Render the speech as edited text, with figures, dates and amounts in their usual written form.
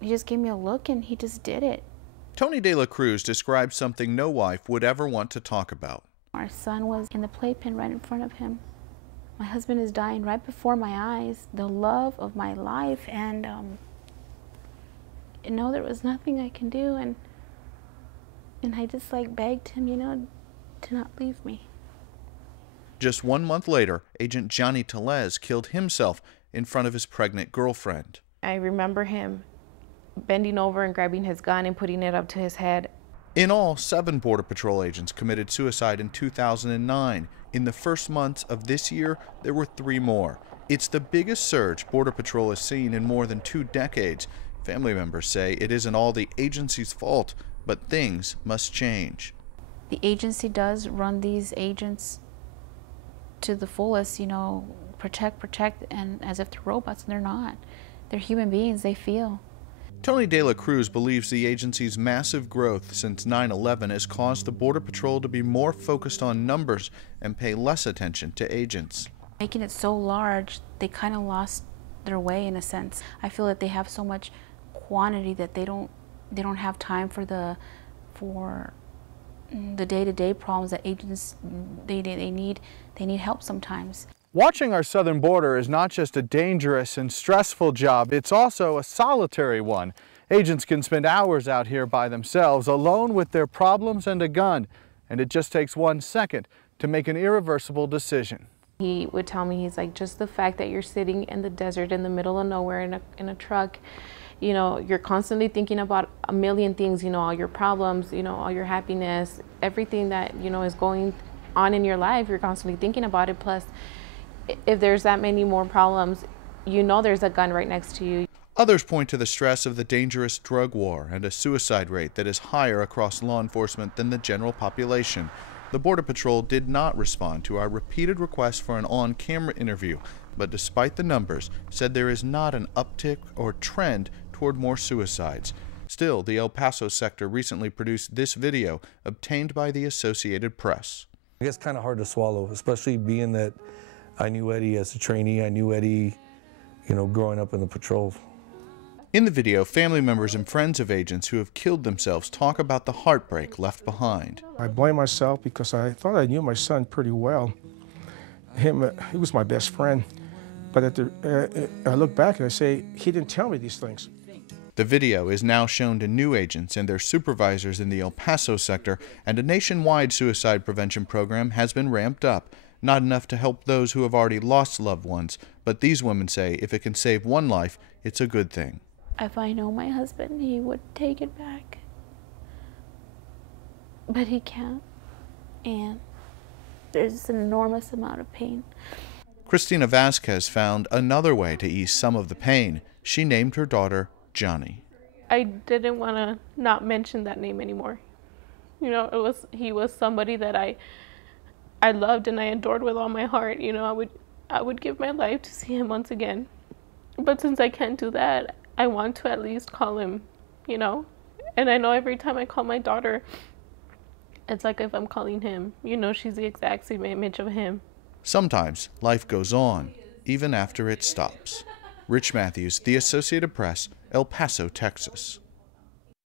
He just gave me a look and he just did it. Toni DeLaCruz describes something no wife would ever want to talk about. Our son was in the playpen right in front of him. My husband is dying right before my eyes, the love of my life, and you know, there was nothing I can do, and I just like begged him, you know, to not leave me. Just 1 month later, Agent Johnny TELLEZ'S killed himself in front of his pregnant girlfriend. I remember him bending over and grabbing his gun and putting it up to his head. In all, 7 Border Patrol agents committed suicide in 2009. In the first months of this year, there were 3 more. It's the biggest surge Border Patrol has seen in more than 2 decades. Family members say it isn't all the agency's fault, but things must change. The agency does run these agents to the fullest, you know, protect, and as if they're robots, and they're not. They're human beings, they feel. Toni DeLaCruz believes the agency's massive growth since 9/11 has caused the Border Patrol to be more focused on numbers and pay less attention to agents. Making it so large, they kind of lost their way in a sense. I feel that they have so much quantity that they don't have time for the day-to-day problems that agents they need help sometimes. Watching our southern border is not just a dangerous and stressful job, it's also a solitary one. Agents can spend hours out here by themselves, alone with their problems and a gun, and it just takes 1 second to make an irreversible decision. He would tell me, he's like, just the fact that you're sitting in the desert in the middle of nowhere in a truck, you know, you're constantly thinking about a million things, you know, all your problems, you know, all your happiness, everything that, you know, is going on in your life, you're constantly thinking about it. Plus, if there's that many more problems, you know there's a gun right next to you. Others point to the stress of the dangerous drug war and a suicide rate that is higher across law enforcement than the general population. The Border Patrol did not respond to our repeated requests for an on-camera interview, but despite the numbers, said there is not an uptick or trend toward more suicides. Still, the El Paso sector recently produced this video obtained by the Associated Press. I guess kind of hard to swallow, especially being that I knew Eddie as a trainee. I knew Eddie, you know, growing up in the patrol. In the video, family members and friends of agents who have killed themselves talk about the heartbreak left behind. I blame myself because I thought I knew my son pretty well. He was my best friend. But I look back and I say, he didn't tell me these things. The video is now shown to new agents and their supervisors in the El Paso sector, and a nationwide suicide prevention program has been ramped up. Not enough to help those who have already lost loved ones, but these women say if it can save one life, it's a good thing. If I know my husband, he would take it back. But he can't, and there's an enormous amount of pain. CHRISTINA VASQUEZ found another way to ease some of the pain. She named her daughter Johnny. I didn't want to not mention that name anymore. You know, he was somebody that I loved and I adored with all my heart. You know, I would give my life to see him once again. But since I can't do that, I want to at least call him, you know. And I know every time I call my daughter, it's like if I'm calling him. You know, she's the exact same image of him. Sometimes life goes on, even after it stops. Rich Matthews, The Associated Press, El Paso, Texas.